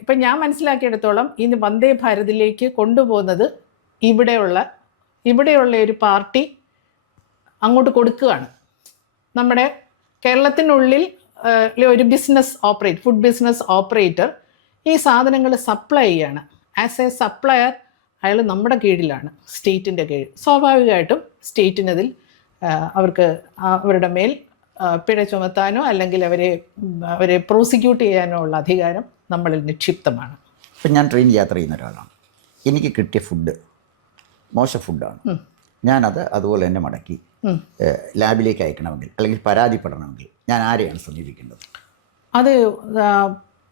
ഇപ്പം ഞാൻ മനസ്സിലാക്കിയെടുത്തോളം ഇന്ന് വന്ദേ ഭാരതിലേക്ക് കൊണ്ടുപോകുന്നത് ഇവിടെയുള്ള ഇവിടെയുള്ള ഒരു പാർട്ടി അങ്ങോട്ട് കൊടുക്കുകയാണ്. നമ്മുടെ കേരളത്തിനുള്ളിൽ ഒരു business operate food business operator ഈ സാധനങ്ങൾ സപ്ലൈ ചെയ്യാണ്. ആസ് എ സപ്ലയർ അയാൾ നമ്മുടെ കീഴിലാണ് സ്റ്റേറ്റിന്റെ കീഴിൽ. സ്വാഭാവികമായിട്ടും സ്റ്റേറ്റിനതിൽ അവർക്ക് അവരുടെ മേൽ പിഴ ചുമത്താനോ അല്ലെങ്കിൽ അവരെ അവരെ പ്രോസിക്യൂട്ട് ചെയ്യാനോ ഉള്ള അധികാരം നമ്മളിൽ നിക്ഷിപ്തമാണ്. ഇപ്പം ഞാൻ ട്രെയിൻ യാത്ര ചെയ്യുന്ന ഒരാളാണ്. എനിക്ക് കിട്ടിയ ഫുഡ് മോശം ഫുഡാണ്. ഞാനത് അതുപോലെ തന്നെ മടക്കി ലാബിലേക്ക് അയക്കണമെങ്കിൽ അല്ലെങ്കിൽ പരാതിപ്പെടണമെങ്കിൽ ഞാൻ ആരെയാണ് സമീപിക്കേണ്ടത്? അത്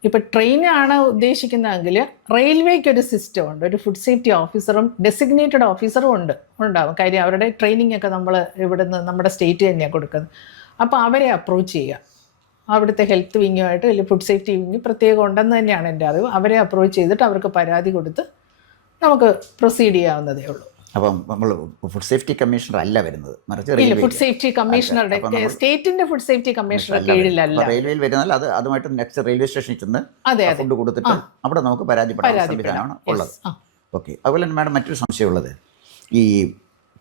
ഇപ്പം ട്രെയിനാണ് ഉദ്ദേശിക്കുന്നതെങ്കിൽ റെയിൽവേക്ക് ഒരു സിസ്റ്റം ഉണ്ട്. ഒരു ഫുഡ് സേഫ്റ്റി ഓഫീസറും ഡെസിഗ്നേറ്റഡ് ഓഫീസറും ഉണ്ട്. ഉണ്ടാവും. കാര്യം അവരുടെ ട്രെയിനിങ് ഒക്കെ നമ്മൾ ഇവിടുന്ന് നമ്മുടെ സ്റ്റേറ്റ് തന്നെയാണ് കൊടുക്കുന്നത്. അപ്പോൾ അവരെ അപ്രോച്ച് ചെയ്യുക. അവിടുത്തെ ഹെൽത്ത് വിങ്ങുമായിട്ട് അല്ലെങ്കിൽ ഫുഡ് സേഫ്റ്റി വിങ് പ്രത്യേകം ഉണ്ടെന്ന് തന്നെയാണ് എന്റെ അറിവ്. അവരെ അപ്രോച്ച് ചെയ്തിട്ട് അവർക്ക് പരാതി കൊടുത്ത് നമുക്ക് പ്രൊസീഡ് ചെയ്യാവുന്നതേ ഉള്ളൂ. അപ്പം നമ്മൾ ഫുഡ് സേഫ്റ്റി കമ്മീഷണർ അല്ല വരുന്നത്. മറിച്ച് ഫുഡ് സേഫ്റ്റി കമ്മീഷണറുടെ സ്റ്റേറ്റിന്റെ ഫുഡ് സേഫ്റ്റി കമ്മീഷണർ കീഴിലല്ല. റെയിൽവേയിൽ വരുന്നാൽ അത് അതുമായിട്ട് നെക്സ്റ്റ് റെയിൽവേ സ്റ്റേഷനിൽ ചെന്ന് ഫുഡ് കൊടുത്തിട്ട് അവിടെ നമുക്ക് പരാതിപ്പെടാൻ സംവിധാനമാണ് ഉള്ളത്. ഓക്കെ അതുപോലെ തന്നെ മാഡം മറ്റൊരു സംശയമുള്ളത്. ഈ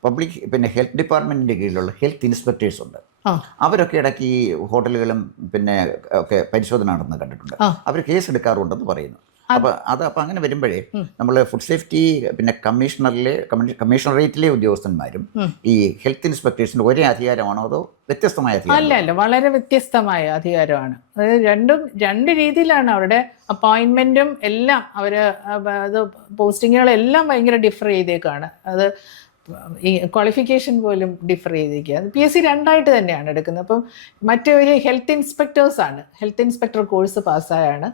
പബ്ലിക് പിന്നെ ഹെൽത്ത് ഡിപ്പാർട്ട്മെന്റിന്റെ കീഴിലുള്ള ഹെൽത്ത് ഇൻസ്പെക്ടേഴ്സ് ഉണ്ട്. അവരൊക്കെ ഇടയ്ക്ക് ഈ ഹോട്ടലുകളും പിന്നെ ഒക്കെ പരിശോധന നടന്ന് കണ്ടിട്ടുണ്ട്. അവർ കേസ് എടുക്കാറുണ്ടെന്ന് പറയുന്നു. അപ്പോൾ അത് അപ്പോൾ അങ്ങനെ വരുമ്പോഴേ നമ്മൾ ഫുഡ് സേഫ്റ്റി പിന്നെ കമ്മീഷണറിലെ കമ്മീഷണറേറ്റിലെ ഉദ്യോഗസ്ഥന്മാരും ഈ ഹെൽത്ത് ഇൻസ്പെക്ടേഴ്സിന്റെ ഒരേ അധികാരമാണോ അതോ വ്യത്യസ്തമായ അല്ല അല്ല. വളരെ വ്യത്യസ്തമായ അധികാരമാണ്. അതായത് രണ്ടും രണ്ട് രീതിയിലാണ് അവരുടെ അപ്പോയിൻമെന്റും എല്ലാം അവർ അത് പോസ്റ്റിങ്ങുകളെല്ലാം ഭയങ്കര ഡിഫർ ചെയ്തേക്കാണ്. അത് ഈ ക്വാളിഫിക്കേഷൻ പോലും ഡിഫർ ചെയ്തിരിക്കുക. പി എസ് സി രണ്ടായിട്ട് തന്നെയാണ് എടുക്കുന്നത്. അപ്പം മറ്റൊരു ഹെൽത്ത് ഇൻസ്പെക്ടേഴ്സാണ് ഹെൽത്ത് ഇൻസ്പെക്ടർ കോഴ്സ് പാസ്സായാണ്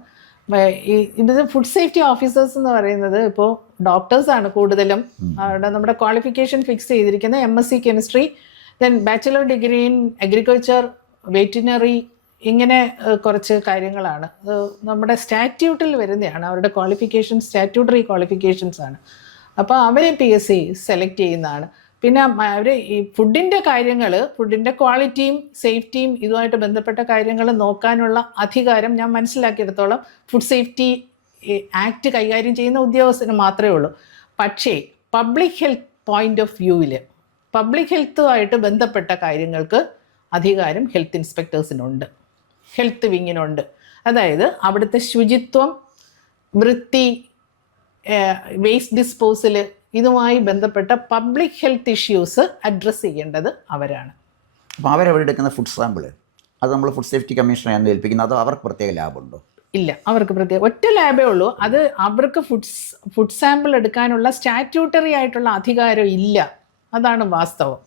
ഈ ഇത് ഫുഡ് സേഫ്റ്റി ഓഫീസേഴ്സ് എന്ന് പറയുന്നത് ഇപ്പോൾ ഡോക്ടേഴ്സാണ് കൂടുതലും. അവിടെ നമ്മുടെ ക്വാളിഫിക്കേഷൻ ഫിക്സ് ചെയ്തിരിക്കുന്നത് M S C chemistry then bachelor degree in agriculture veterinary ഇങ്ങനെ കുറച്ച് കാര്യങ്ങളാണ്. നമ്മുടെ സ്റ്റാറ്റ്യൂട്ടിൽ വരുന്നതാണ്. അവരുടെ ക്വാളിഫിക്കേഷൻ സ്റ്റാറ്റ്യൂട്ടറി ക്വാളിഫിക്കേഷൻസ് ആണ്. അപ്പോൾ അവരെ പി എസ് സി സെലക്ട് ചെയ്യുന്നതാണ്. പിന്നെ അവർ ഈ ഫുഡിന്റെ കാര്യങ്ങൾ ഫുഡിന്റെ ക്വാളിറ്റിയും സേഫ്റ്റിയും ഇതുമായിട്ട് ബന്ധപ്പെട്ട കാര്യങ്ങൾ നോക്കാനുള്ള അധികാരം ഞാൻ മനസ്സിലാക്കിയെടുത്തോളം ഫുഡ് സേഫ്റ്റി ആക്ട് കൈകാര്യം ചെയ്യുന്ന ഉദ്യോഗസ്ഥന് മാത്രമേ ഉള്ളൂ. പക്ഷേ പബ്ലിക് ഹെൽത്ത് പോയിന്റ് ഓഫ് വ്യൂവിൽ പബ്ലിക് ഹെൽത്തുമായിട്ട് ബന്ധപ്പെട്ട കാര്യങ്ങൾക്ക് അധികാരം ഹെൽത്ത് ഇൻസ്പെക്ടേഴ്സിനുണ്ട് ഹെൽത്ത് വിങ്ങിനുണ്ട് അതായത് അവിടുത്തെ ശുചിത്വം വൃത്തി വേസ്റ്റ് ഡിസ്പോസൽ ഇതുമായി ബന്ധപ്പെട്ട പബ്ലിക് ഹെൽത്ത് ഇഷ്യൂസ് അഡ്രസ്സ് ചെയ്യേണ്ടത് അവരാണ്. അപ്പോൾ അവരവരെടുക്കുന്ന ഫുഡ് സാമ്പിൾ അത് നമ്മൾ ഫുഡ് സേഫ്റ്റി കമ്മീഷനെയാണ് ഏൽപ്പിക്കുന്നത് അതോ അവർക്ക് പ്രത്യേക ലാബുണ്ടോ ഇല്ല അവർക്ക് പ്രത്യേക ഒറ്റ ലാബേ ഉള്ളൂ. അത് അവർക്ക് ഫുഡ് ഫുഡ് സാമ്പിൾ എടുക്കാനുള്ള സ്റ്റാറ്റ്യൂട്ടറി ആയിട്ടുള്ള അധികാരം ഇല്ല. അതാണ് വാസ്തവം.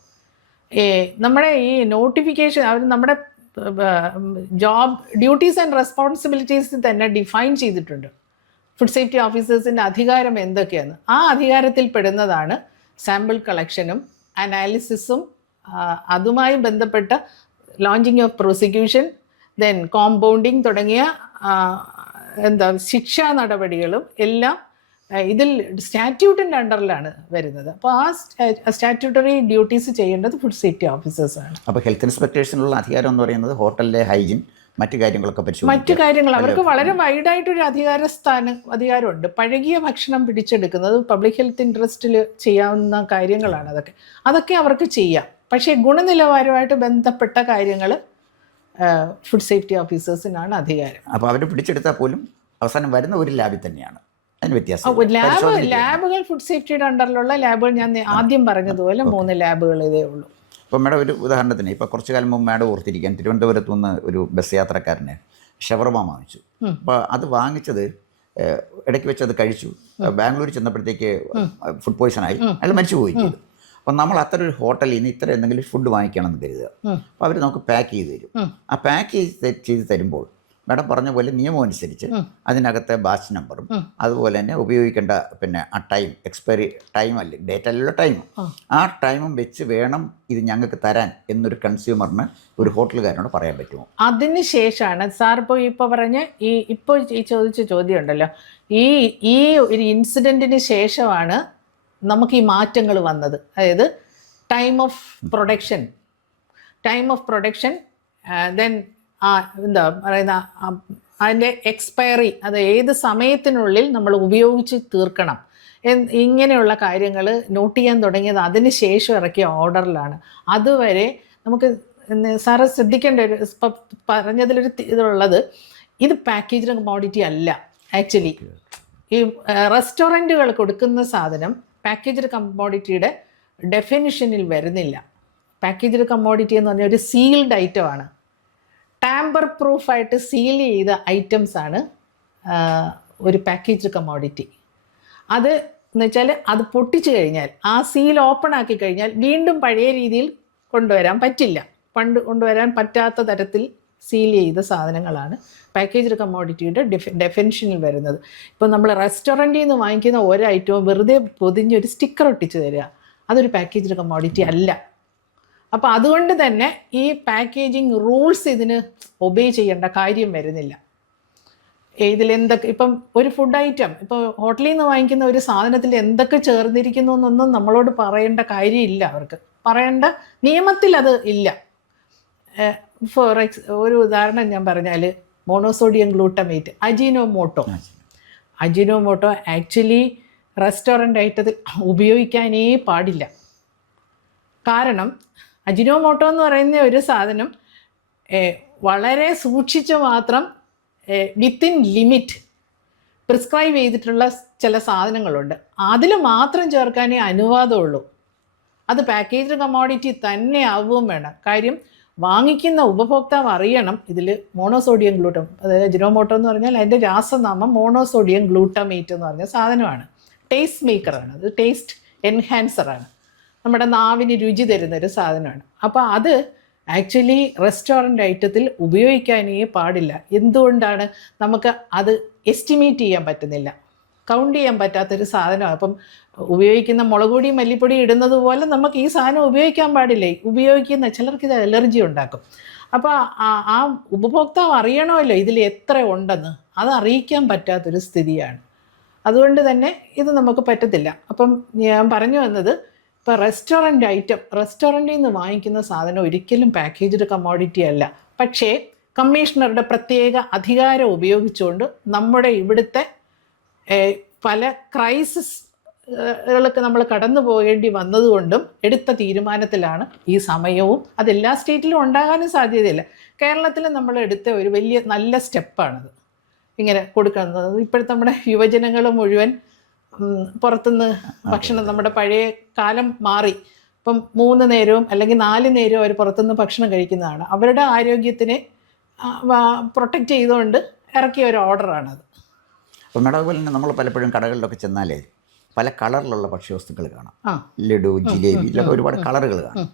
ഏ, നമ്മുടെ ഈ നോട്ടിഫിക്കേഷൻ അവർ നമ്മുടെ ജോബ് ഡ്യൂട്ടീസ് ആൻഡ് റെസ്പോൺസിബിലിറ്റീസ് തന്നെ ഡിഫൈൻ ചെയ്തിട്ടുണ്ട്. ഫുഡ് സേഫ്റ്റി ഓഫീസേഴ്സിന്റെ അധികാരം എന്തൊക്കെയാണ് ആ അധികാരത്തിൽ പെടുന്നതാണ് സാമ്പിൾ കളക്ഷനും അനാലിസിസും അതുമായി ബന്ധപ്പെട്ട launching of prosecution then compounding തുടങ്ങിയ എന്താ ശിക്ഷാ നടപടികളും എല്ലാം ഇതിൽ സ്റ്റാറ്റ്യൂട്ടിന്റെ അണ്ടറിലാണ് വരുന്നത്. അപ്പോൾ ആ സ്റ്റാറ്റ്യൂട്ടറി ഡ്യൂട്ടീസ് ചെയ്യേണ്ടത് ഫുഡ് സേഫ്റ്റി ഓഫീസേഴ്സാണ് അപ്പോൾ ഹെൽത്ത് ഇൻസ്പെക്ടേഴ്സിനുള്ള അധികാരം എന്ന് പറയുന്നത് ഹോട്ടലിലെ ഹൈജീൻ മറ്റു കാര്യങ്ങളൊക്കെ മറ്റു കാര്യങ്ങൾ അവർക്ക് വളരെ വൈഡായിട്ടൊരു അധികാര സ്ഥാനം അധികാരമുണ്ട്. പഴകിയ ഭക്ഷണം പിടിച്ചെടുക്കുന്നത് പബ്ലിക് ഹെൽത്ത് ഇൻട്രസ്റ്റിൽ ചെയ്യാവുന്ന കാര്യങ്ങളാണ് അതൊക്കെ. അതൊക്കെ അവർക്ക് ചെയ്യാം. പക്ഷേ ഗുണനിലവാരമായിട്ട് ബന്ധപ്പെട്ട കാര്യങ്ങൾ ഫുഡ് സേഫ്റ്റി ഓഫീസേഴ്സിനാണ് അധികാരം. അപ്പോൾ അവർ പിടിച്ചെടുത്താൽ പോലും അവസാനം വരുന്ന ഒരു ലാബിൽ തന്നെയാണ്. അതിന് വ്യത്യാസം ലാബ് ലാബുകൾ ഫുഡ് സേഫ്റ്റിയുടെ അണ്ടറിലുള്ള ലാബുകൾ ഞാൻ ആദ്യം പറഞ്ഞതുപോലെ മൂന്ന് ലാബുകൾ ഇതേ ഉള്ളൂ. ഇപ്പോൾ മേഡം ഒരു ഉദാഹരണത്തിന് ഇപ്പോൾ കുറച്ച് കാലം മുമ്പ് മേഡം ഓർത്തിരിക്കാൻ തിരുവനന്തപുരത്ത് നിന്ന് ഒരു ബസ് യാത്രക്കാരനെ ഷവർമ വാങ്ങിച്ചു. അപ്പോൾ അത് വാങ്ങിച്ചത് ഇടയ്ക്ക് വെച്ച് അത് കഴിച്ചു. ബാംഗ്ലൂർ ചെന്നപ്പോഴത്തേക്ക് ഫുഡ് പോയ്സൺ ആയി. അയാൾ മരിച്ചു പോയി ചെയ്തു. അപ്പം നമ്മൾ അത്ര ഒരു ഹോട്ടലിൽ നിന്ന് ഇത്ര എന്തെങ്കിലും ഫുഡ് വാങ്ങിക്കണം എന്ന് കരുതുക അപ്പോൾ അവർ നമുക്ക് പാക്ക് ചെയ്ത് തരും. ആ പാക്ക് ചെയ്ത് ചെയ്ത് തരുമ്പോൾ മാഡം പറഞ്ഞ പോലെ നിയമം അനുസരിച്ച് അതിനകത്തെ ബാച്ച് നമ്പറും അതുപോലെ തന്നെ ഉപയോഗിക്കേണ്ട പിന്നെ ആ ടൈം എക്സ്പയറി ടൈം അല്ല ഡേറ്റ് അല്ലല്ലോ ടൈം. ആ. ടൈമും വെച്ച് വേണം ഇത് ഞങ്ങൾക്ക് തരാൻ എന്നൊരു കൺസ്യൂമറിന് ഒരു ഹോട്ടലുകാരനോട് പറയാൻ പറ്റുമോ? അതിന് ശേഷമാണ് സാർ ഇപ്പോൾ ഇപ്പോൾ പറഞ്ഞ് ഈ ഇപ്പോൾ ഈ ചോദിച്ച ചോദ്യം ഉണ്ടല്ലോ. ഈ ഈ ഒരു ഇൻസിഡന്റിന് ശേഷമാണ് നമുക്ക് ഈ മാറ്റങ്ങൾ വന്നത്. അതായത് time of production. Time of production then ആ എന്താ പറയുന്ന അതിന്റെ എക്സ്പയറി അത് ഏത് സമയത്തിനുള്ളിൽ നമ്മൾ ഉപയോഗിച്ച് തീർക്കണം. ഇങ്ങനെയുള്ള കാര്യങ്ങൾ നോട്ട് ചെയ്യാൻ തുടങ്ങിയത് അതിന് ശേഷം ഇറക്കിയ ഓർഡറിലാണ്. അതുവരെ നമുക്ക് സാറ് ശ്രദ്ധിക്കേണ്ട ഒരു ഇപ്പം പറഞ്ഞതിലൊരു ഇതുള്ളത് ഇത് പാക്കേജ് കമ്മോഡിറ്റി അല്ല. ആക്ച്വലി ഈ റെസ്റ്റോറന്റുകൾ കൊടുക്കുന്ന സാധനം പാക്കേജ് കമ്മോഡിറ്റിയുടെ ഡെഫിനിഷനിൽ വരുന്നില്ല. പാക്കേജ് കമ്മോഡിറ്റി എന്ന് പറഞ്ഞാൽ ഒരു സീൽഡ് ഐറ്റമാണ് ടാമ്പർ പ്രൂഫായിട്ട് സീൽ ചെയ്ത ഐറ്റംസ് ആണ് ഒരു പാക്കേജ് കമോഡിറ്റി അത് എന്ന് വെച്ചാൽ അത് പൊട്ടിച്ചു കഴിഞ്ഞാൽ ആ സീൽ ഓപ്പൺ ആക്കി കഴിഞ്ഞാൽ വീണ്ടും പഴയ രീതിയിൽ കൊണ്ടുവരാൻ പറ്റില്ല. പണ്ട് കൊണ്ടുവരാൻ പറ്റാത്ത തരത്തിൽ സീൽ ചെയ്ത സാധനങ്ങളാണ് പാക്കേജ്ഡ് കമ്മോഡിറ്റിയുടെ ഡെഫി ഡെഫിനിഷനിൽ വരുന്നത്. ഇപ്പോൾ നമ്മൾ റെസ്റ്റോറന്റിൽ നിന്ന് വാങ്ങിക്കുന്ന ഒരു ഐറ്റവും വെറുതെ പൊതിഞ്ഞൊരു സ്റ്റിക്കർ ഒട്ടിച്ച് തരിക അതൊരു പാക്കേജ്ഡ് കമോഡിറ്റി അല്ല. അപ്പോൾ അതുകൊണ്ട് തന്നെ ഈ പാക്കേജിങ് റൂൾസ് ഇതിന് ഒബേ ചെയ്യേണ്ട കാര്യം വരുന്നില്ല. ഇതിൽ എന്തൊക്കെ ഇപ്പം ഒരു ഫുഡ് ഐറ്റം ഇപ്പോൾ ഹോട്ടലിൽ നിന്ന് വാങ്ങിക്കുന്ന ഒരു സാധനത്തിൽ എന്തൊക്കെ ചേർന്നിരിക്കുന്നു എന്നൊന്നും നമ്മളോട് പറയേണ്ട കാര്യമില്ല അവർക്ക്. പറയേണ്ട നിയമത്തിൽ അത് ഇല്ല. ഫോർ എക്സ് ഒരു ഉദാഹരണം ഞാൻ പറഞ്ഞാൽ monosodium glutamate Ajinomoto Ajinomoto actually restaurant ഐറ്റത്തിൽ ഉപയോഗിക്കാനേ പാടില്ല. കാരണം അജിനോമോട്ടോ എന്ന് പറയുന്ന ഒരു സാധനം വളരെ സൂക്ഷിച്ച് മാത്രം വിത്തിൻ ലിമിറ്റ് പ്രിസ്ക്രൈബ് ചെയ്തിട്ടുള്ള ചില സാധനങ്ങളുണ്ട്. അതിൽ മാത്രം ചേർക്കാനേ അനുവാദമുള്ളൂ. അത് പാക്കേജ്ഡ് കമോഡിറ്റി തന്നെ ആവുകയും വേണം. കാര്യം വാങ്ങിക്കുന്ന ഉപഭോക്താവ് അറിയണം ഇതിൽ മോണോസോഡിയം ഗ്ലൂട്ടം അതായത് ജിനോമോട്ടോ എന്ന് പറഞ്ഞാൽ അതിന്റെ രാസനാമം മോണോസോഡിയം ഗ്ലൂട്ടമേറ്റ് എന്ന് പറഞ്ഞ സാധനമാണ്. ടേസ്റ്റ് മേക്കറാണ് അത് ടേസ്റ്റ് എൻഹാൻസറാണ് നമ്മുടെ നാവിന് രുചി തരുന്ന ഒരു സാധനമാണ്. അപ്പോൾ അത് ആക്ച്വലി റെസ്റ്റോറന്റ് ഐറ്റത്തിൽ ഉപയോഗിക്കാനേ പാടില്ല. എന്തുകൊണ്ടാണ്? നമുക്ക് അത് എസ്റ്റിമേറ്റ് ചെയ്യാൻ പറ്റുന്നില്ല. കൗണ്ട് ചെയ്യാൻ പറ്റാത്തൊരു സാധനമാണ്. അപ്പം ഉപയോഗിക്കുന്ന മുളകുപൊടി മല്ലിപ്പൊടി ഇടുന്നത് പോലെ നമുക്ക് ഈ സാധനം ഉപയോഗിക്കാൻ പാടില്ലേ? ഉപയോഗിക്കുന്ന ചിലർക്ക് ഇത് അലർജി ഉണ്ടാക്കും. അപ്പോൾ ആ ഉപഭോക്താവ് അറിയണമല്ലോ ഇതിൽ എത്ര ഉണ്ടെന്ന്. അത് അറിയിക്കാൻ പറ്റാത്തൊരു സ്ഥിതിയാണ്. അതുകൊണ്ട് തന്നെ ഇത് നമുക്ക് പറ്റത്തില്ല. അപ്പം ഞാൻ പറഞ്ഞു വന്നത് ഇപ്പോൾ റെസ്റ്റോറന്റ് ഐറ്റം റെസ്റ്റോറന്റിൽ നിന്ന് വാങ്ങിക്കുന്ന സാധനം ഒരിക്കലും പാക്കേജ്ഡ് കമ്മോഡിറ്റി അല്ല. പക്ഷേ കമ്മീഷണറുടെ പ്രത്യേക അധികാരം ഉപയോഗിച്ചുകൊണ്ട് നമ്മുടെ ഇവിടുത്തെ പല ക്രൈസിസ് ൾക്ക് നമ്മൾ കടന്നു പോകേണ്ടി വന്നതുകൊണ്ടും എടുത്ത തീരുമാനത്തിലാണ് ഈ സമയവും. അതെല്ലാ സ്റ്റേറ്റിലും ഉണ്ടാകാനും സാധ്യതയില്ല. കേരളത്തിൽ നമ്മൾ എടുത്ത ഒരു വലിയ നല്ല സ്റ്റെപ്പാണത് ഇങ്ങനെ കൊടുക്കുന്നത്. ഇപ്പോഴത്തെ നമ്മുടെ യുവജനങ്ങൾ മുഴുവൻ പുറത്തുനിന്ന് ഭക്ഷണം നമ്മുടെ പഴയ കാലം മാറി. ഇപ്പം മൂന്ന് നേരവും അല്ലെങ്കിൽ നാല് നേരവും അവർ പുറത്തുനിന്ന് ഭക്ഷണം കഴിക്കുന്നതാണ്. അവരുടെ ആരോഗ്യത്തിനെ പ്രൊട്ടക്റ്റ് ചെയ്തുകൊണ്ട് ഇറക്കിയ ഒരു ഓർഡറാണത് അപ്പോൾ മേഡം അതുപോലെ തന്നെ നമ്മൾ പലപ്പോഴും കടകളിലൊക്കെ ചെന്നാലേ പല കളറിലുള്ള ഭക്ഷ്യവസ്തുക്കൾ കാണാം. ലഡു ജിലേബി ഇതിലൊക്കെ ഒരുപാട് കളറുകൾ കാണാം.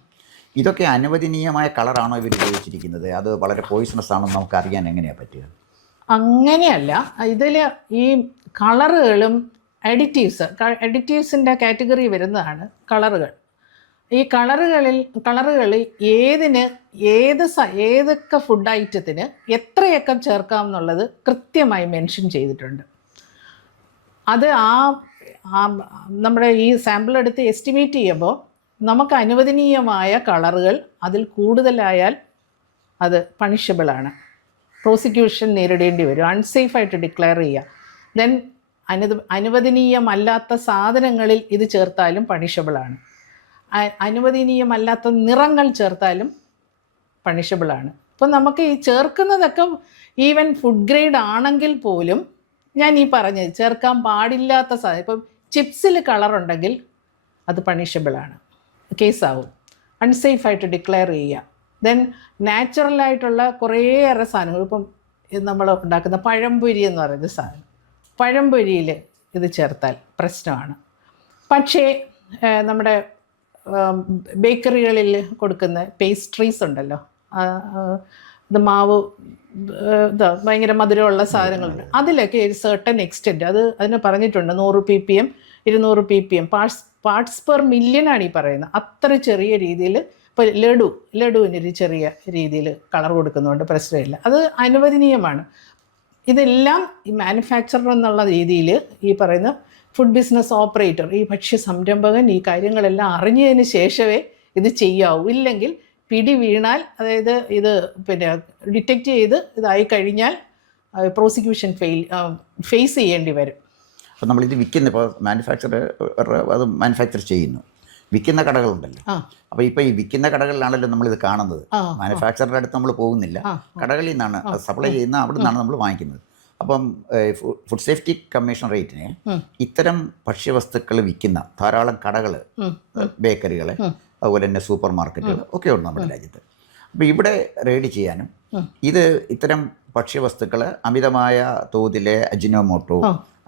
ഇതൊക്കെ അനുവദനീയമായ കളറാണോ ഇവർ ഉപയോഗിച്ചിരിക്കുന്നത്? അത് വളരെ പോയിസണസ് ആണോ എന്ന് നമുക്ക് അറിയാൻ എങ്ങനെയാണ് പറ്റുക? അങ്ങനെയല്ല. ഇതിൽ ഈ കളറുകളും അഡിറ്റീവ്സ് അഡിറ്റീവ്സിന്റെ കാറ്റഗറി വരുന്നതാണ് കളറുകൾ ഈ കളറുകളിൽ കളറുകളിൽ ഏതിന് ഏത് സ ഏതൊക്കെ ഫുഡ് ഐറ്റത്തിന് എത്രയൊക്കെ ചേർക്കാം എന്നുള്ളത് കൃത്യമായി മെൻഷൻ ചെയ്തിട്ടുണ്ട്. അത് ആ നമ്മുടെ ഈ സാമ്പിൾ എടുത്ത് എസ്റ്റിമേറ്റ് ചെയ്യുമ്പോൾ നമുക്ക് അനുവദനീയമായ കളറുകൾ അതിൽ കൂടുതലായാൽ അത് പണിഷബിളാണ് പ്രോസിക്യൂഷൻ നേരിടേണ്ടി വരും. അൺസേഫായിട്ട് ഡിക്ലെയർ ചെയ്യുക. ദെൻ അനു അനുവദനീയമല്ലാത്ത സാധനങ്ങളിൽ ഇത് ചേർത്താലും പണിഷബിളാണ് അനുവദനീയമല്ലാത്ത നിറങ്ങൾ ചേർത്താലും പണിഷബിളാണ് ഇപ്പം നമുക്ക് ഈ ചേർക്കുന്നതൊക്കെ ഈവൻ ഫുഡ് ഗ്രേഡ് ആണെങ്കിൽ പോലും ഞാൻ ഈ പറഞ്ഞത് ചേർക്കാൻ പാടില്ലാത്ത സാധനം ഇപ്പം ചിപ്സിൽ കളറുണ്ടെങ്കിൽ അത് പണിഷബിളാണ് കേസാവും. അൺസേഫായിട്ട് ഡിക്ലെയർ ചെയ്യുക ദെൻ നാച്ചുറലായിട്ടുള്ള കുറേയേറെ സാധനങ്ങൾ. ഇപ്പം നമ്മൾ ഉണ്ടാക്കുന്ന പഴംപൊരി എന്ന് പറയുന്ന സാധനം. പഴംപൊരിയിൽ ഇത് ചേർത്താൽ പ്രശ്നമാണ്. പക്ഷേ നമ്മുടെ ബേക്കറികളിൽ കൊടുക്കുന്ന പേസ്ട്രീസ് ഉണ്ടല്ലോ. ഇത് മാവ് ഇതാ ഭയങ്കര മധുരമുള്ള സാധനങ്ങളുണ്ട്. അതിലൊക്കെ ഒരു സർട്ടൻ എക്സ്റ്റെന്റ് അത് അതിന് പറഞ്ഞിട്ടുണ്ട്. നൂറ് പി പി എം ഇരുന്നൂറ് P P M parts parts per million ആണ് ഈ പറയുന്നത്. അത്ര ചെറിയ രീതിയിൽ ഇപ്പോൾ ലഡു ലഡുവിനൊരു ചെറിയ രീതിയിൽ കളർ കൊടുക്കുന്നതുകൊണ്ട് പ്രശ്നമില്ല. അത് അനുവദനീയമാണ്. ഇതെല്ലാം ഈ മാനുഫാക്ചറർ എന്നുള്ള രീതിയിൽ ഈ പറയുന്ന ഫുഡ് ബിസിനസ് ഓപ്പറേറ്റർ ഈ ഭക്ഷ്യ സംരംഭകൻ ഈ കാര്യങ്ങളെല്ലാം അറിഞ്ഞതിന് ശേഷമേ ഇത് ചെയ്യാവൂ. ഇല്ലെങ്കിൽ പിടി വീണാൽ അതായത് ഇത് പിന്നെ ഡിറ്റക്റ്റ് ചെയ്ത് ഇതായി കഴിഞ്ഞാൽ പ്രോസിക്യൂഷൻ ഫെയിൽ ഫേസ് ചെയ്യേണ്ടി വരും. അപ്പോൾ നമ്മളിത് വിൽക്കുന്ന ഇപ്പോൾ മാനുഫാക്ചർ അത് മാനുഫാക്ചർ ചെയ്യുന്നു. വിൽക്കുന്ന കടകളുണ്ടല്ലോ. അപ്പൊ അപ്പോൾ ഇപ്പോൾ ഈ വിൽക്കുന്ന കടകളിലാണല്ലോ ഇത് കാണുന്നത്. മാനുഫാക്ചറിന്റെ മാനുഫാക്ചറുടെ അടുത്ത് നമ്മൾ പോകുന്നില്ല. കടകളിൽ നിന്നാണ് സപ്ലൈ ചെയ്യുന്ന അവിടെ നിന്നാണ് നമ്മൾ വാങ്ങിക്കുന്നത്. അപ്പം ഫുഡ് സേഫ്റ്റി കമ്മീഷൻ റേറ്റിന് ഇത്തരം ഭക്ഷ്യവസ്തുക്കൾ വിൽക്കുന്ന ധാരാളം കടകൾ. ബേക്കറികൾ അതുപോലെ തന്നെ സൂപ്പർ മാർക്കറ്റുകൾ ഒക്കെ ഉണ്ട് നമ്മുടെ രാജ്യത്ത്. അപ്പോൾ ഇവിടെ റെയ്ഡ് ചെയ്യാനും ഇത് ഇത്തരം ഭക്ഷ്യവസ്തുക്കൾ അമിതമായ തോതിലെ അജിനോമോട്ടോ.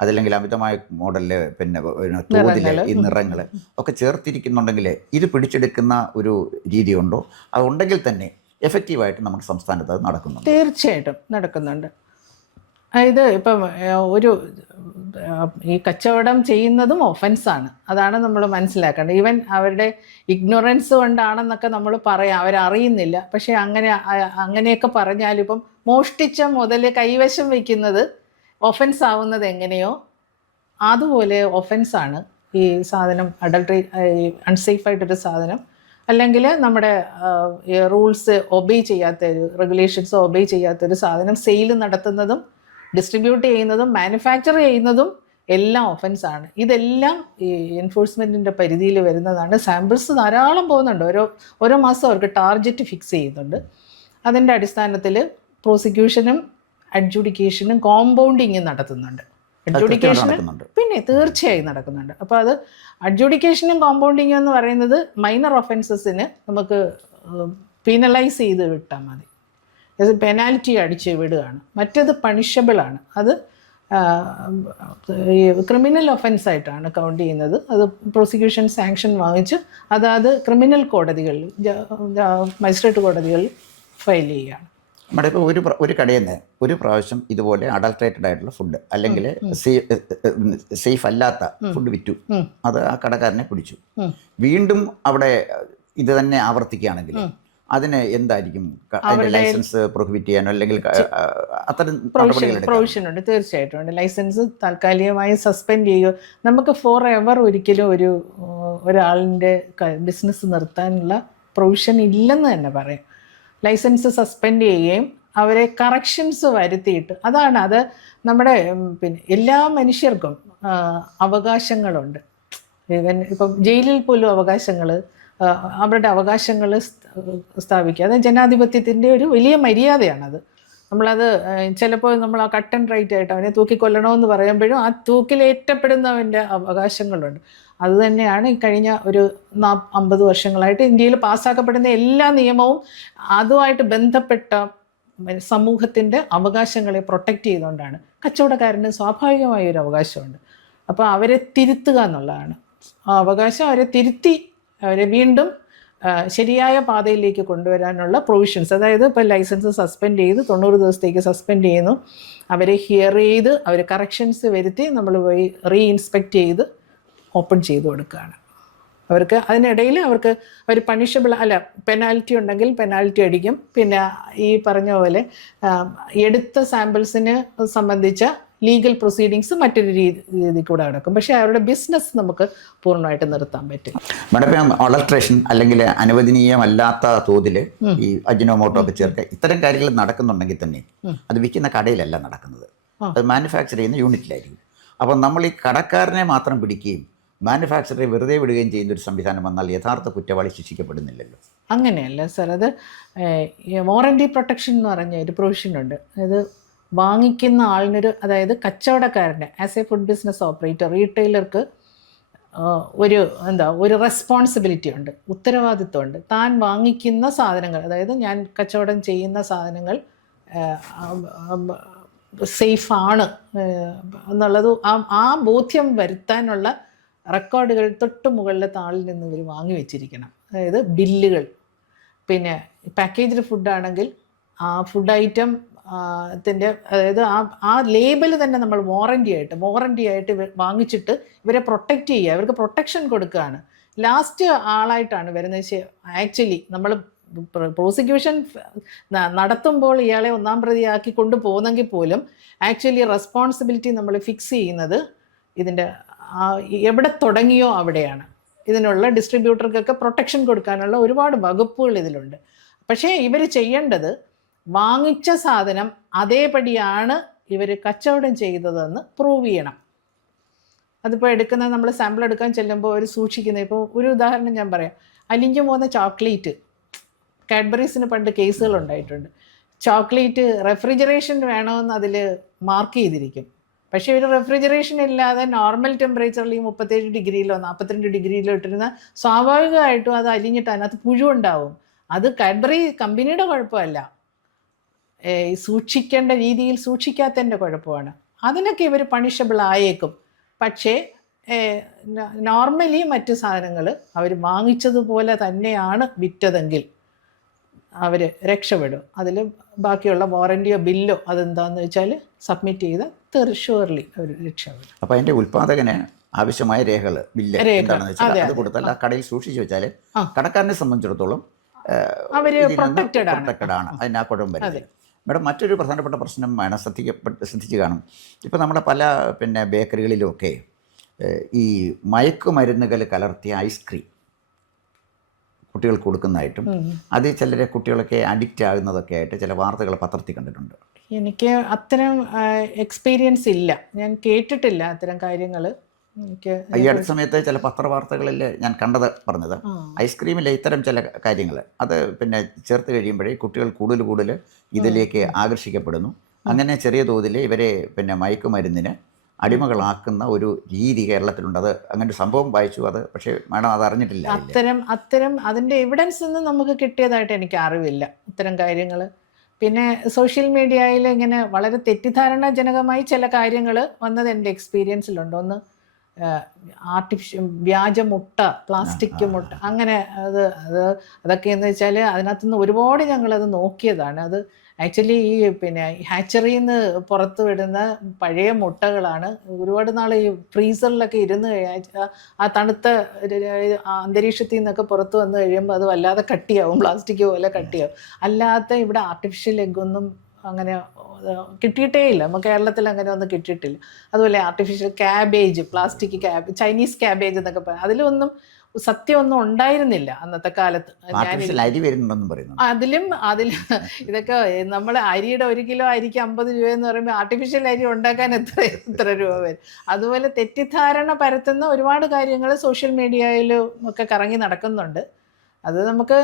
അതല്ലെങ്കിൽ അമിതമായ മോഡലിലെ പിന്നെ പിന്നെ തോതിലെ ഈ നിറങ്ങൾ ഒക്കെ ചേർത്തിരിക്കുന്നുണ്ടെങ്കിൽ ഇത് പിടിച്ചെടുക്കുന്ന ഒരു രീതിയുണ്ടോ? അതുണ്ടെങ്കിൽ തന്നെ എഫക്റ്റീവായിട്ട് നമ്മുടെ സംസ്ഥാനത്ത് അത് നടക്കുന്നുണ്ട്. തീർച്ചയായിട്ടും നടക്കുന്നുണ്ട്. അതായത് ഇപ്പം ഒരു ഈ കച്ചവടം ചെയ്യുന്നതും ഒഫൻസാണ് അതാണ് നമ്മൾ മനസ്സിലാക്കേണ്ടത്. ഈവൻ അവരുടെ ഇഗ്നോറൻസ് കൊണ്ടാണെന്നൊക്കെ നമ്മൾ പറയാം. അവരറിയുന്നില്ല. പക്ഷേ അങ്ങനെ അങ്ങനെയൊക്കെ പറഞ്ഞാലിപ്പം മോഷ്ടിച്ച മുതൽ കൈവശം വയ്ക്കുന്നത് ഒഫൻസ് ആവുന്നത് എങ്ങനെയോ അതുപോലെ ഒഫൻസാണ് ഈ സാധനം അഡൾട്രേ അൺസേഫായിട്ടൊരു സാധനം. അല്ലെങ്കിൽ നമ്മുടെ റൂൾസ് ഒബേ ചെയ്യാത്ത ഒരു റെഗുലേഷൻസ് ഒബേ ചെയ്യാത്തൊരു സാധനം സെയിൽ നടത്തുന്നതും ഡിസ്ട്രിബ്യൂട്ട് ചെയ്യുന്നതും മാനുഫാക്ചർ ചെയ്യുന്നതും എല്ലാം ഒഫൻസ് ആണ്. ഇതെല്ലാം ഈ എൻഫോഴ്സ്മെന്റിന്റെ പരിധിയിൽ വരുന്നതാണ്. സാമ്പിൾസ് ധാരാളം പോകുന്നുണ്ട്. ഓരോ ഓരോ മാസം അവർക്ക് ടാർഗറ്റ് ഫിക്സ് ചെയ്യുന്നുണ്ട്. അതിന്റെ അടിസ്ഥാനത്തിൽ പ്രോസിക്യൂഷനും അഡ്ജുഡിക്കേഷനും കോമ്പൗണ്ടിങ്ങും നടത്തുന്നുണ്ട്. അഡ്ജുഡിക്കേഷന് നടക്കുന്നുണ്ട്. പിന്നെ തീർച്ചയായും നടക്കുന്നുണ്ട്. അപ്പോൾ അത് അഡ്ജുഡിക്കേഷനും കോമ്പൗണ്ടിങ്ങും എന്ന് പറയുന്നത് മൈനർ ഒഫൻസസിന് നമുക്ക് പീനലൈസ് ചെയ്ത് വിട്ടാൽ മതി. അത് പെനാൽറ്റി അടിച്ച് വിടുകയാണ്. മറ്റത് പണിഷബിളാണ് അത് ക്രിമിനൽ ഒഫൻസ് ആയിട്ടാണ് കൗണ്ട് ചെയ്യുന്നത്. അത് പ്രോസിക്യൂഷൻ സാങ്ഷൻ വാങ്ങിച്ച് അതാത് ക്രിമിനൽ കോടതികളിൽ മജിസ്ട്രേറ്റ് കോടതികളിൽ ഫയൽ ചെയ്യുകയാണ്. നമ്മുടെ ഇപ്പോൾ ഒരു ഒരു കടയിൽ നിന്ന് ഒരു പ്രാവശ്യം ഇതുപോലെ അഡൾട്രേറ്റഡ് ആയിട്ടുള്ള ഫുഡ് അല്ലെങ്കിൽ സേഫ് അല്ലാത്ത ഫുഡ് വിറ്റു. അത് ആ കടക്കാരനെ പിടിച്ചു. വീണ്ടും അവിടെ ഇത് തന്നെ ആവർത്തിക്കുകയാണെങ്കിൽ അതിന് എന്തായിരിക്കും അതിന്റെ ലൈസൻസ് പ്രൊഹിബിറ്റ് ചെയ്യാനോ അല്ലെങ്കിൽ അത്തരം പ്രൊവിഷൻ ഉണ്ട്. തീർച്ചയായിട്ടും ഉണ്ട്. ലൈസൻസ് താൽക്കാലികമായി സസ്പെൻഡ് ചെയ്യുക. നമുക്ക് ഫോർ എവർ ഒരിക്കലും ഒരു ഒരാളിന്റെ ബിസിനസ് നിർത്താനുള്ള പ്രൊവിഷൻ ഇല്ലെന്ന് തന്നെ പറയാം. ലൈസൻസ് സസ്പെൻഡ് ചെയ്യുകയും അവരെ കറക്ഷൻസ് വരുത്തിയിട്ട് അതാണ് അത് നമ്മുടെ പിന്നെ എല്ലാ മനുഷ്യർക്കും അവകാശങ്ങളുണ്ട്. ഇവൻ ഇപ്പം ജയിലിൽ പോലും അവകാശങ്ങൾ അവരുടെ അവകാശങ്ങൾ സ്ഥാപിക്കുക. അത് ജനാധിപത്യത്തിന്റെ ഒരു വലിയ മര്യാദയാണത്. നമ്മളത് ചിലപ്പോൾ നമ്മൾ ആ കട്ട് ആൻഡ് റൈറ്റ് ആയിട്ട് അവനെ തൂക്കിക്കൊല്ലണമെന്ന് പറയുമ്പോഴും ആ തൂക്കിലേറ്റപ്പെടുന്നവന്റെ അവകാശങ്ങളുണ്ട്. അത് തന്നെയാണ് ഈ കഴിഞ്ഞ ഒരു നാ അമ്പത് വർഷങ്ങളായിട്ട് ഇന്ത്യയിൽ പാസ്സാക്കപ്പെടുന്ന എല്ലാ നിയമവും അതുമായിട്ട് ബന്ധപ്പെട്ട സമൂഹത്തിന്റെ അവകാശങ്ങളെ പ്രൊട്ടക്റ്റ് ചെയ്തുകൊണ്ടാണ്. കച്ചവടക്കാരന് സ്വാഭാവികമായ ഒരു അവകാശമുണ്ട്. അപ്പോൾ അവരെ തിരുത്തുക എന്നുള്ളതാണ്. ആ അവകാശം അവരെ തിരുത്തി അവരെ വീണ്ടും ശരിയായ പാതയിലേക്ക് കൊണ്ടുവരാനുള്ള പ്രൊവിഷൻസ് അതായത് ഇപ്പോൾ ലൈസൻസ് സസ്പെൻഡ് ചെയ്ത് തൊണ്ണൂറ് ദിവസത്തേക്ക് സസ്പെൻഡ് ചെയ്യുന്നു. അവരെ ഹിയർ ചെയ്ത് അവർ കറക്ഷൻസ് വരുത്തി നമ്മൾ പോയി റീ ഇൻസ്പെക്ട് ചെയ്ത് ഓപ്പൺ ചെയ്ത് കൊടുക്കുകയാണ്. അവർക്ക് അതിനിടയിൽ അവർക്ക് ഒരു പണിഷബിൾ അല്ല പെനാൽറ്റി ഉണ്ടെങ്കിൽ പെനാൽറ്റി അടിക്കും. പിന്നെ ഈ പറഞ്ഞ പോലെ എടുത്ത സാമ്പിൾസിന് സംബന്ധിച്ച ലീഗൽ പ്രൊസീഡിങ്സ് മറ്റൊരു രീതി കൂടെ നടക്കും. പക്ഷേ അവരുടെ ബിസിനസ് നമുക്ക് പൂർണമായിട്ട് നിർത്താൻ പറ്റും. മാഡം അല്ലെങ്കിൽ അനുവദനീയമല്ലാത്ത തോതിൽ ഈ അജിനോമോട്ടോ ഒക്കെ ചേർക്കുക ഇത്തരം കാര്യങ്ങൾ നടക്കുന്നുണ്ടെങ്കിൽ തന്നെ അത് വിൽക്കുന്ന കടയിലല്ല നടക്കുന്നത്. അത് മാനുഫാക്ചർ ചെയ്യുന്ന യൂണിറ്റിലായിരിക്കും അപ്പം നമ്മൾ ഈ കടക്കാരനെ മാത്രം പിടിക്കുകയും മാനുഫാക്ചറെ വെറുതെ വിടുകയും ചെയ്യുന്ന ഒരു സംവിധാനം വന്നാൽ യഥാർത്ഥ കുറ്റവാളി ശിക്ഷിക്കപ്പെടുന്നില്ലല്ലോ. അങ്ങനെയല്ല സാർ. അത് വാറണ്ടി പ്രൊട്ടക്ഷൻ എന്ന് പറഞ്ഞ ഒരു പ്രൊവിഷൻ ഉണ്ട്. അതായത് വാങ്ങിക്കുന്ന ആളിനൊരു അതായത് കച്ചവടക്കാരന്റെ as a food business operator റീറ്റെയിലർക്ക് ഒരു എന്താ ഒരു റെസ്പോൺസിബിലിറ്റി ഉണ്ട് ഉത്തരവാദിത്വമുണ്ട്. താൻ വാങ്ങിക്കുന്ന സാധനങ്ങൾ അതായത് ഞാൻ കച്ചവടം ചെയ്യുന്ന സാധനങ്ങൾ സേഫാണ് എന്നുള്ളത് ആ ആ ബോധ്യം വരുത്താനുള്ള റെക്കോർഡുകൾ തൊട്ട് മുകളിലെ താളിൽ നിന്ന് ഇവർ വാങ്ങി വെച്ചിരിക്കണം. അതായത് ബില്ലുകൾ. പിന്നെ പാക്കേജ്ഡ് ഫുഡാണെങ്കിൽ ആ ഫുഡ് ഐറ്റം ത്തിന്റെ അതായത് ആ ആ ലേബൽ തന്നെ നമ്മൾ വാറണ്ടി ആയിട്ട് വാറണ്ടി ആയിട്ട് വാങ്ങിച്ചിട്ട് ഇവരെ പ്രൊട്ടക്റ്റ് ചെയ്യുക. ഇവർക്ക് പ്രൊട്ടക്ഷൻ കൊടുക്കുകയാണ്. ലാസ്റ്റ് ആളായിട്ടാണ് വരുന്നത്. ആക്ച്വലി നമ്മൾ പ്രോസിക്യൂഷൻ നടത്തുമ്പോൾ ഇയാളെ ഒന്നാം പ്രതിയാക്കി കൊണ്ടുപോകുന്നെങ്കിൽ പോലും ആക്ച്വലി റെസ്പോൺസിബിലിറ്റി നമ്മൾ ഫിക്സ് ചെയ്യുന്നത് ഇതിന്റെ എവിടെ തുടങ്ങിയോ അവിടെയാണ്. ഇതിനുള്ള ഡിസ്ട്രിബ്യൂട്ടർക്കൊക്കെ പ്രൊട്ടക്ഷൻ കൊടുക്കാനുള്ള ഒരുപാട് വകുപ്പുകൾ ഇതിലുണ്ട്. പക്ഷേ ഇവർ ചെയ്യേണ്ടത് വാങ്ങിച്ച സാധനം അതേപടിയാണ് ഇവർ കച്ചവടം ചെയ്തതെന്ന് പ്രൂവ് ചെയ്യണം. അതിപ്പോൾ എടുക്കുന്ന നമ്മൾ സാമ്പിൾ എടുക്കാൻ ചെല്ലുമ്പോൾ അവർ സൂക്ഷിക്കുന്ന ഇപ്പോൾ ഒരു ഉദാഹരണം ഞാൻ പറയാം. അലിഞ്ഞു പോകുന്ന ചോക്ലേറ്റ് കാഡ്ബറീസിന് പണ്ട് കേസുകൾ ഉണ്ടായിട്ടുണ്ട്. ചോക്ലേറ്റ് റെഫ്രിജറേഷൻ വേണമെന്ന് അതിൽ മാർക്ക് ചെയ്തിരിക്കും. പക്ഷേ ഒരു റെഫ്രിജറേഷൻ ഇല്ലാതെ നോർമൽ ടെമ്പറേച്ചറിൽ ഈ മുപ്പത്തേഴ് ഡിഗ്രിയിലോ നാൽപ്പത്തിരണ്ട് ഡിഗ്രിയിലോ ഇട്ടിരുന്ന സ്വാഭാവികമായിട്ടും അത് അലിഞ്ഞിട്ട് അതിനകത്ത് പുഴു ഉണ്ടാവും. അത് കാഡ്ബറി കമ്പനിയുടെ കുഴപ്പമല്ല. സൂക്ഷിക്കേണ്ട രീതിയിൽ സൂക്ഷിക്കാത്തതിന്റെ കുഴപ്പമാണ്. അതിനൊക്കെ ഇവർ പണിഷബിൾ ആയേക്കും. പക്ഷേ നോർമലി മറ്റു സാധനങ്ങൾ അവർ വാങ്ങിച്ചതുപോലെ തന്നെയാണ് വിറ്റതെങ്കിൽ അവർ രക്ഷപ്പെടും. അതിൽ ബാക്കിയുള്ള വാറന്റിയോ ബില്ലോ അതെന്താണെന്ന് വെച്ചാൽ സബ്മിറ്റ് ചെയ്ത് തീർച്ചയായും അവർ രക്ഷപ്പെടും. അപ്പോൾ അതിന്റെ ഉൽപ്പാദകന് ആവശ്യമായ രേഖകൾ ബില്ല് എന്താണെന്ന് വെച്ചാൽ അത്. കൊടുത്താൽ കടയിൽ സൂക്ഷിച്ചു വെച്ചാൽ. കടക്കാരനെ സംബന്ധിച്ചിടത്തോളം അവർ പ്രൊട്ടക്റ്റഡ് ആണ്. അതിനാ വരുന്നത് മേഡം മറ്റൊരു പ്രധാനപ്പെട്ട പ്രശ്നം വേണം ശ്രദ്ധിക്കപ്പെട്ട് ശ്രദ്ധിച്ച് കാണും. ഇപ്പോൾ നമ്മുടെ പല പിന്നെ ബേക്കറികളിലുമൊക്കെ ഈ മയക്കുമരുന്നുകൾ കലർത്തിയ ഐസ്ക്രീം കുട്ടികൾക്ക് കൊടുക്കുന്നതായിട്ടും അത് ചിലരെ കുട്ടികളൊക്കെ അഡിക്റ്റ് ആകുന്നതൊക്കെ ആയിട്ട് ചില വാർത്തകൾ പത്രത്തിൽ കണ്ടിട്ടുണ്ട്. എനിക്ക് അത്തരം എക്സ്പീരിയൻസ് ഇല്ല. ഞാൻ കേട്ടിട്ടില്ല അത്തരം കാര്യങ്ങൾ ഈ അടുത്ത സമയത്ത് ചില പത്രവാർത്തകളിൽ ഞാൻ കണ്ടത് പറഞ്ഞത്. ഐസ്ക്രീമിലെ ഇത്തരം ചില കാര്യങ്ങൾ. അത് പിന്നെ ചേർത്ത് കഴിയുമ്പോഴേ കുട്ടികൾ കൂടുതൽ കൂടുതൽ ഇതിലേക്ക് ആകർഷിക്കപ്പെടുന്നു. അങ്ങനെ ചെറിയ തോതിൽ ഇവരെ പിന്നെ മയക്കുമരുന്നിന് അടിമകളാക്കുന്ന ഒരു രീതി കേരളത്തിലുണ്ട്. അത് അങ്ങനെ ഒരു സംഭവം വായിച്ചു. അത് പക്ഷേ മാഡം അത് അറിഞ്ഞിട്ടില്ല? അത്തരം അത്തരം അതിന്റെ എവിഡൻസ് ഒന്നും നമുക്ക് കിട്ടിയതായിട്ട് എനിക്ക് അറിവില്ല. ഇത്തരം കാര്യങ്ങൾ പിന്നെ സോഷ്യൽ മീഡിയയിൽ ഇങ്ങനെ വളരെ തെറ്റിദ്ധാരണാജനകമായി ചില കാര്യങ്ങൾ വന്നത് എന്റെ എക്സ്പീരിയൻസിലുണ്ട് ഒന്ന് ആർട്ടിഫിഷ്യൽ വ്യാജ മുട്ട പ്ലാസ്റ്റിക് മുട്ട അങ്ങനെ അത് അത് അതൊക്കെ എന്ന് വെച്ചാൽ അതിനകത്തുനിന്ന് ഒരുപാട് ഞങ്ങളത് നോക്കിയതാണ്. അത് ആക്ച്വലി ഈ പിന്നെ ഹാച്ചറിയിൽ നിന്ന് പുറത്ത് വിടുന്ന പഴയ മുട്ടകളാണ്. ഒരുപാട് നാൾ ഈ ഫ്രീസറിലൊക്കെ ഇരുന്ന് ആ തണുത്ത അന്തരീക്ഷത്തിൽ നിന്നൊക്കെ പുറത്ത് വന്ന് കഴിയുമ്പോൾ അത് വല്ലാതെ കട്ടിയാവും പ്ലാസ്റ്റിക് പോലെ കട്ടിയാവും. അല്ലാത്ത ഇവിടെ ആർട്ടിഫിഷ്യൽ എഗ്ഗൊന്നും അങ്ങനെ കിട്ടിയിട്ടേ ഇല്ല. നമുക്ക് കേരളത്തിൽ അങ്ങനെ ഒന്നും കിട്ടിയിട്ടില്ല. അതുപോലെ artificial cabbage plastic cab Chinese cabbage എന്നൊക്കെ പറയാം അതിലൊന്നും സത്യമൊന്നും ഉണ്ടായിരുന്നില്ല അന്നത്തെ കാലത്ത്. അതിലും അതിൽ ഇതൊക്കെ നമ്മൾ അരിയുടെ ഒരു കിലോ അരിക്ക് അമ്പത് രൂപ എന്ന് പറയുമ്പോൾ ആർട്ടിഫിഷ്യൽ അരി ഉണ്ടാക്കാൻ എത്ര എത്ര രൂപ വരും? അതുപോലെ തെറ്റിദ്ധാരണ പരത്തുന്ന ഒരുപാട് കാര്യങ്ങൾ സോഷ്യൽ മീഡിയയിലും ഒക്കെ കറങ്ങി നടക്കുന്നുണ്ട്. അത് നമുക്ക്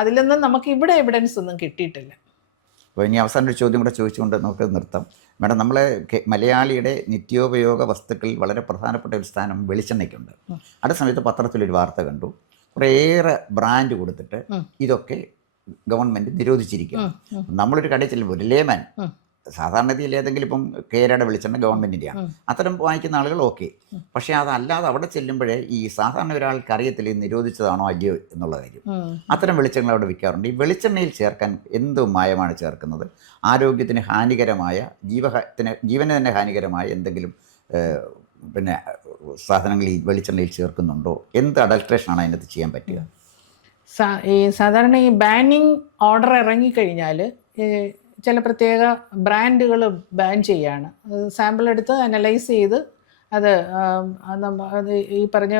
അതിലൊന്നും നമുക്ക് ഇവിടെ എവിഡൻസ് ഒന്നും കിട്ടിയിട്ടില്ല. അപ്പോൾ ഇനി അവസാന ഒരു ചോദ്യം കൂടെ ചോദിച്ചുകൊണ്ട് നമുക്ക് നിർത്താം. മാഡം നമ്മൾ മലയാളിയുടെ നിത്യോപയോഗ വസ്തുക്കളിൽ വളരെ പ്രധാനപ്പെട്ട ഒരു സ്ഥാനം വെളിച്ചെണ്ണയ്ക്കുണ്ട്. അടുത്ത സമയത്ത് പത്രത്തിലൊരു വാർത്ത കണ്ടു. കുറേയേറെ ബ്രാൻഡ് കൊടുത്തിട്ട് ഇതൊക്കെ ഗവൺമെന്റ് നിരോധിച്ചിരിക്കുക ഉം, ഉം. നമ്മളൊരു കടയിൽ ചെല്ലുമ്പോൾ ലേമാൻ ഉം. സാധാരണഗതിയിൽ ഏതെങ്കിലും ഇപ്പം കേരയുടെ വെളിച്ചെണ്ണ ഗവൺമെന്റിന്റെയാണ്. അത്തരം വാങ്ങിക്കുന്ന ആളുകൾ ഓക്കെ. പക്ഷേ അതല്ലാതെ അവിടെ ചെല്ലുമ്പോഴേ ഈ സാധാരണ ഒരാൾക്ക് അറിയത്തില്ല നിരോധിച്ചതാണോ അല്ലയോ എന്നുള്ള കാര്യം. അത്തരം വെളിച്ചെണ്ണ അവിടെ വിൽക്കാറുണ്ട്. ഈ വെളിച്ചെണ്ണയിൽ ചേർക്കാൻ എന്ത് മായമാണ് ചേർക്കുന്നത്? ആരോഗ്യത്തിന് ഹാനികരമായ ജീവഹത്തിന് ജീവന് തന്നെ ഹാനികരമായ എന്തെങ്കിലും പിന്നെ സാധനങ്ങൾ ഈ വെളിച്ചെണ്ണയിൽ ചേർക്കുന്നുണ്ടോ? എന്ത് അഡൾട്രേഷനാണ് അതിനകത്ത് ചെയ്യാൻ പറ്റുക? ഈ സാധാരണ ഈ ബാനിങ് ഓർഡർ ഇറങ്ങിക്കഴിഞ്ഞാൽ ചില പ്രത്യേക ബ്രാൻഡുകൾ ബാൻ ചെയ്യാണ്. സാമ്പിൾ എടുത്ത് അനലൈസ് ചെയ്ത് അത് ഈ പറഞ്ഞ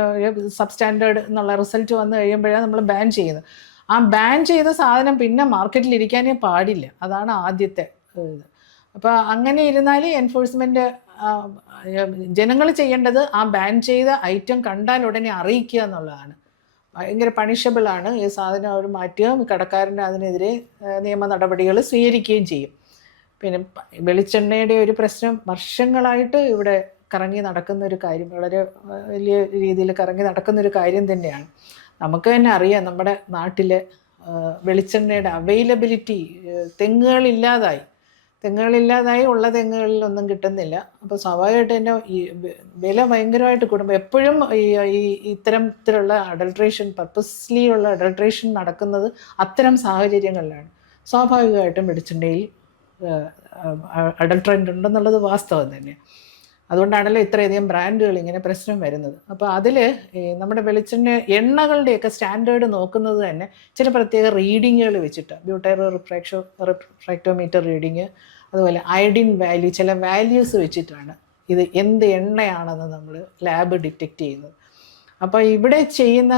സബ്സ്റ്റാൻഡേർഡ് എന്നുള്ള റിസൾട്ട് വന്നു കഴിയുമ്പോഴാണ് നമ്മൾ ബാൻ ചെയ്യുന്നത്. ആ ബാൻ ചെയ്ത സാധനം പിന്നെ മാർക്കറ്റിൽ ഇരിക്കാനേ പാടില്ല. അതാണ് ആദ്യത്തെ ഇത്. അപ്പോൾ അങ്ങനെ ഇരുന്നാൽ എൻഫോഴ്സ്മെന്റ് ജനങ്ങൾ ചെയ്യേണ്ടത് ആ ബാൻ ചെയ്ത ഐറ്റം കണ്ടാൽ ഉടനെ അറിയിക്കുക എന്നുള്ളതാണ്. ഭയങ്കര പണിഷബിൾ ആണ്. ഈ സാധനം അവർ മാറ്റുകയും കടക്കാരന്റെ അതിനെതിരെ നിയമ നടപടികൾ സ്വീകരിക്കുകയും ചെയ്യും. പിന്നെ വെളിച്ചെണ്ണയുടെ ഒരു പ്രശ്നം വർഷങ്ങളായിട്ട് ഇവിടെ കറങ്ങി നടക്കുന്ന ഒരു കാര്യം വളരെ വലിയ രീതിയിൽ കറങ്ങി നടക്കുന്ന ഒരു കാര്യം തന്നെയാണ്. നമുക്ക് തന്നെ അറിയാം നമ്മുടെ നാട്ടിലെ വെളിച്ചെണ്ണയുടെ അവൈലബിലിറ്റി തെങ്ങുകളില്ലാതായി. തെങ്ങുകളില്ലാതായി ഉള്ള തെങ്ങുകളിലൊന്നും കിട്ടുന്നില്ല. അപ്പോൾ സ്വാഭാവികമായിട്ട് തന്നെ ഈ വില ഭയങ്കരമായിട്ട് കൂടുമ്പോൾ എപ്പോഴും ഈ ഈ ഇത്തരത്തിലുള്ള അഡൾട്രേഷൻ പർപ്പസ്ലി ഉള്ള അഡൾട്രേഷൻ നടക്കുന്നത് അത്തരം സാഹചര്യങ്ങളിലാണ്. സ്വാഭാവികമായിട്ടും വെളിച്ചെണ്ണയിൽ അഡൾട്രന്റ് ഉണ്ടെന്നുള്ളത് വാസ്തവം തന്നെ. അതുകൊണ്ടാണല്ലോ ഇത്രയധികം ബ്രാൻഡുകൾ ഇങ്ങനെ പ്രശ്നം വരുന്നത്. അപ്പോൾ അതിൽ നമ്മുടെ വെളിച്ചെണ്ണ എണ്ണകളുടെയൊക്കെ സ്റ്റാൻഡേർഡ് നോക്കുന്നത് തന്നെ ചില പ്രത്യേക റീഡിങ്ങുകൾ വെച്ചിട്ട് ബ്യൂട്ടൈറോ റിഫ്രാക്ഷോ റിഫ്രാക്ടോമീറ്റർ റീഡിങ് അതുപോലെ അയഡിൻ വാല്യൂ ചില വാല്യൂസ് വെച്ചിട്ടാണ് ഇത് എന്ത് എണ്ണയാണെന്ന് നമ്മൾ ലാബ് ഡിറ്റക്റ്റ് ചെയ്യുന്നത്. അപ്പോൾ ഇവിടെ ചെയ്യുന്ന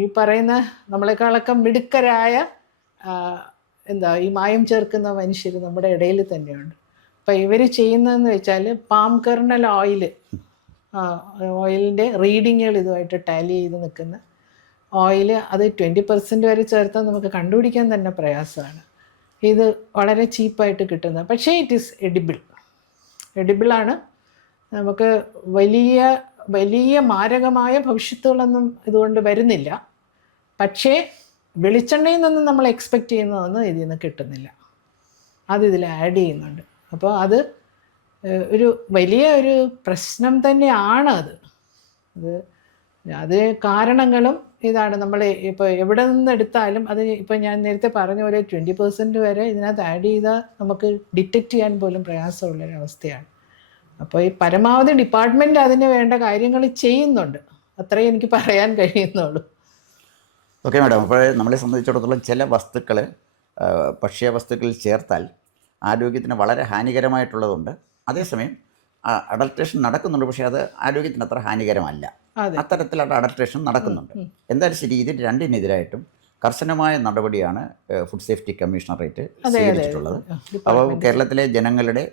ഈ പറയുന്ന നമ്മളെക്കാളൊക്കെ മിടുക്കരായ എന്താ ഈ മായം ചേർക്കുന്ന മനുഷ്യർ നമ്മുടെ ഇടയിൽ തന്നെയുണ്ട്. അപ്പം ഇവർ ചെയ്യുന്നതെന്ന് വെച്ചാൽ പാം കെർണൽ ഓയിൽ ഓയിലിന്റെ റീഡിങ്ങുകൾ ഇതുമായിട്ട് ടാലി ചെയ്ത് നിൽക്കുന്ന ഓയിൽ അത് ട്വന്റി പെർസെന്റ് വരെ ചേർത്താൽ നമുക്ക് കണ്ടുപിടിക്കാൻ തന്നെ പ്രയാസമാണ്. ഇത് വളരെ ചീപ്പായിട്ട് കിട്ടുന്നത്. പക്ഷേ ഇറ്റ് ഈസ് എഡിബിൾ എഡിബിളാണ് നമുക്ക് വലിയ വലിയ മാരകമായ ഭവിഷ്യത്തുകളൊന്നും ഇതുകൊണ്ട് വരുന്നില്ല. പക്ഷേ വെളിച്ചെണ്ണയിൽ നിന്നും നമ്മൾ എക്സ്പെക്റ്റ് ചെയ്യുന്നതൊന്നും ഇതിൽ നിന്ന് കിട്ടുന്നില്ല. അത് ഇതിൽ ആഡ് ചെയ്യുന്നുണ്ട്. അപ്പോൾ അത് ഒരു വലിയ ഒരു പ്രശ്നം തന്നെയാണ് അത്. അത് അത് കാരണങ്ങളും ഇതാണ്. നമ്മൾ ഇപ്പോൾ എവിടെ നിന്ന് എടുത്താലും അത് ഇപ്പോൾ ഞാൻ നേരത്തെ പറഞ്ഞ പോലെ ട്വന്റി പെർസെന്റ് വരെ ഇതിനകത്ത് ആഡ് ചെയ്താൽ നമുക്ക് ഡിറ്റക്റ്റ് ചെയ്യാൻ പോലും പ്രയാസമുള്ളൊരവസ്ഥയാണ്. അപ്പോൾ ഈ പരമാവധി ഡിപ്പാർട്ട്മെന്റ് അതിന് വേണ്ട കാര്യങ്ങൾ ചെയ്യുന്നുണ്ട്. അത്രയും എനിക്ക് പറയാൻ കഴിയുന്നുള്ളൂ. Okay madam. അപ്പോൾ നമ്മളെ സംബന്ധിച്ചിടത്തോളം ചില വസ്തുക്കൾ ഭക്ഷ്യ വസ്തുക്കളിൽ ചേർത്താൽ ആരോഗ്യത്തിന് വളരെ ഹാനികരമായിട്ടുള്ളതുണ്ട്. അതേസമയം അഡൽട്രേഷൻ നടക്കുന്നുണ്ട് പക്ഷേ അത് ആരോഗ്യത്തിന് അത്ര ഹാനികരമല്ല. അതെ. അത്തരത്തിലുള്ള അഡൽട്രേഷൻ നടക്കുന്നുണ്ട്. എന്തായാലും ശരി ഇതിന് രണ്ടിനെതിരായിട്ടും കർശനമായ നടപടിയാണ് ഫുഡ് സേഫ്റ്റി കമ്മീഷണറേറ്റ് സ്വീകരിച്ചിട്ടുള്ളത്. അപ്പോൾ കേരളത്തിലെ ജനങ്ങളുടെ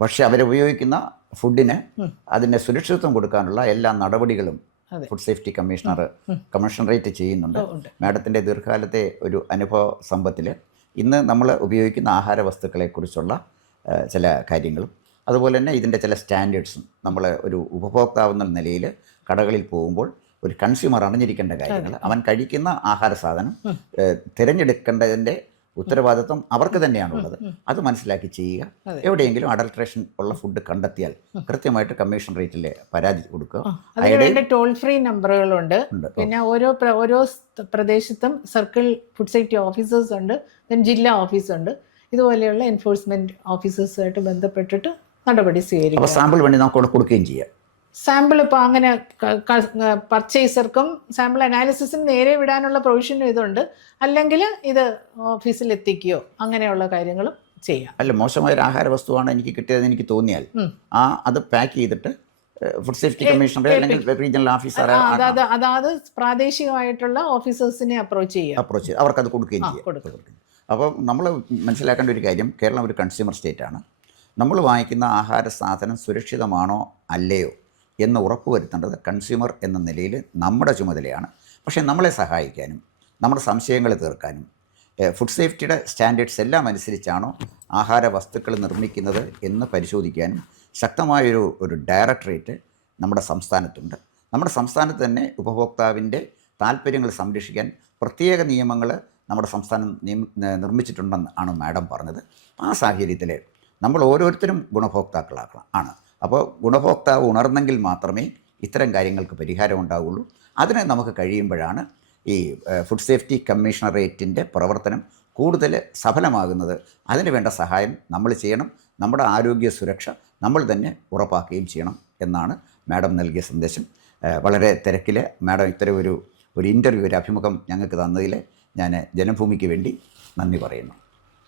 പക്ഷേ അവരുപയോഗിക്കുന്ന ഫുഡിന് അതിന്റെ സുരക്ഷിതത്വം കൊടുക്കാനുള്ള എല്ലാ നടപടികളും ഫുഡ് സേഫ്റ്റി കമ്മീഷണർ കമ്മീഷണറേറ്റ് ചെയ്യുന്നുണ്ട്. മാഡത്തിന്റെ ദീർഘകാലത്തെ ഒരു അനുഭവ സമ്പത്തിൽ ഇന്ന് നമ്മൾ ഉപയോഗിക്കുന്ന ആഹാര വസ്തുക്കളെക്കുറിച്ചുള്ള ചില കാര്യങ്ങളും അതുപോലെ തന്നെ ഇതിന്റെ ചില സ്റ്റാൻഡേർഡ്സും നമ്മൾ ഒരു ഉപഭോക്താവ് എന്ന നിലയിൽ കടകളിൽ പോകുമ്പോൾ ഒരു കൺസ്യൂമർ അറിഞ്ഞിരിക്കേണ്ട കാര്യങ്ങൾ അവൻ കഴിക്കുന്ന ആഹാര സാധനം തിരഞ്ഞെടുക്കേണ്ടതിന്റെ ഉത്തരവാദിത്വം അവർക്ക് തന്നെയാണുള്ളത് അത് മനസ്സിലാക്കി ചെയ്യുക. എവിടെയെങ്കിലും അഡൾട്രേഷൻ ഉള്ള ഫുഡ് കണ്ടെത്തിയാൽ കൃത്യമായിട്ട് കമ്മീഷൻ റേറ്റിൽ പരാതി കൊടുക്കുക. ടോൾ ഫ്രീ നമ്പറുകളുണ്ട് പിന്നെ ഓരോ ഓരോ പ്രദേശത്തും സർക്കിൾ ഫുഡ് സേഫ്റ്റി ഓഫീസേഴ്സ് ഉണ്ട്. ജില്ലാ ഓഫീസ് ഉണ്ട്. ഇതുപോലെയുള്ള എൻഫോഴ്സ്മെന്റ് ഓഫീസേഴ്സുമായിട്ട് ബന്ധപ്പെട്ടിട്ട് നടപടി സ്വീകരിക്കും സാമ്പിൾ വേണ്ടി നമുക്ക് കൊടുക്കുകയും ചെയ്യാം. സാമ്പിൾ ഇപ്പോൾ അങ്ങനെ പർച്ചേസർക്കും സാമ്പിൾ അനാലിസിസിന് നേരെ വിടാനുള്ള പ്രൊവിഷനും ഇതുണ്ട്. അല്ലെങ്കിൽ ഇത് ഓഫീസിൽ എത്തിക്കുകയോ അങ്ങനെയുള്ള കാര്യങ്ങളും ചെയ്യാം. അല്ല മോശമായ ഒരു ആഹാര വസ്തുവാണ് എനിക്ക് കിട്ടിയതെന്ന് എനിക്ക് തോന്നിയാൽ ആ അത് പാക്ക് ചെയ്തിട്ട് ഫുഡ് സേഫ്റ്റി കമ്മീഷണറെ അല്ലെങ്കിൽ റീജിയണൽ ഓഫീസറെ അതാത് അതാത് പ്രാദേശികമായിട്ടുള്ള ഓഫീസേഴ്സിനെ അപ്രോച്ച് ചെയ്യുക. അപ്രോച്ച് ചെയ്യുക അവർക്ക് അത് കൊടുക്കുകയും ചെയ്യാം. അപ്പോൾ നമ്മൾ മനസ്സിലാക്കേണ്ട ഒരു കാര്യം കേരളം ഒരു കൺസ്യൂമർ സ്റ്റേറ്റ് ആണ്. നമ്മൾ വാങ്ങിക്കുന്ന ആഹാര സാധനം സുരക്ഷിതമാണോ അല്ലയോ? എന്ന് ഉറപ്പുവരുത്തേണ്ടത് കൺസ്യൂമർ എന്ന നിലയിൽ നമ്മുടെ ചുമതലയാണ്. പക്ഷേ നമ്മളെ സഹായിക്കാനും നമ്മുടെ സംശയങ്ങൾ തീർക്കാനും ഫുഡ് സേഫ്റ്റിയുടെ സ്റ്റാൻഡേർഡ്സ് എല്ലാം അനുസരിച്ചാണോ ആഹാര വസ്തുക്കൾ നിർമ്മിക്കുന്നത് എന്ന് പരിശോധിക്കാനും ശക്തമായൊരു ഒരു ഡയറക്ടറേറ്റ് നമ്മുടെ സംസ്ഥാനത്തുണ്ട്. നമ്മുടെ സംസ്ഥാനത്ത് തന്നെ ഉപഭോക്താവിന്റെ താല്പര്യങ്ങൾ സംരക്ഷിക്കാൻ പ്രത്യേക നിയമങ്ങൾ നമ്മുടെ സംസ്ഥാനം നിയമ നിർമ്മിച്ചിട്ടുണ്ടെന്ന് ആണ് മാഡം പറഞ്ഞത്. ആ സാഹചര്യത്തിൽ നമ്മൾ ഓരോരുത്തരും ഗുണഭോക്താക്കളാക്കണം. ആണ്. അപ്പോൾ ഗുണഭോക്താവ് ഉണർന്നെങ്കിൽ മാത്രമേ ഇത്തരം കാര്യങ്ങൾക്ക് പരിഹാരം ഉണ്ടാവുള്ളൂ. അതിന് നമുക്ക് കഴിയുമ്പോഴാണ് ഈ ഫുഡ് സേഫ്റ്റി കമ്മീഷണറേറ്റിന്റെ പ്രവർത്തനം കൂടുതൽ സഫലമാകുന്നത്. അതിന് വേണ്ട സഹായം നമ്മൾ ചെയ്യണം. നമ്മുടെ ആരോഗ്യ സുരക്ഷ നമ്മൾ തന്നെ ഉറപ്പാക്കുകയും ചെയ്യണം എന്നാണ് മാഡം നൽകിയ സന്ദേശം. വളരെ തിരക്കിൽ മാഡം ഇത്തരം ഒരു ഒരു ഇന്റർവ്യൂ ഒരു അഭിമുഖം ഞങ്ങൾക്ക് തന്നതിൽ ഞാൻ ജനഭൂമിക്ക് വേണ്ടി നന്ദി പറയുന്നു.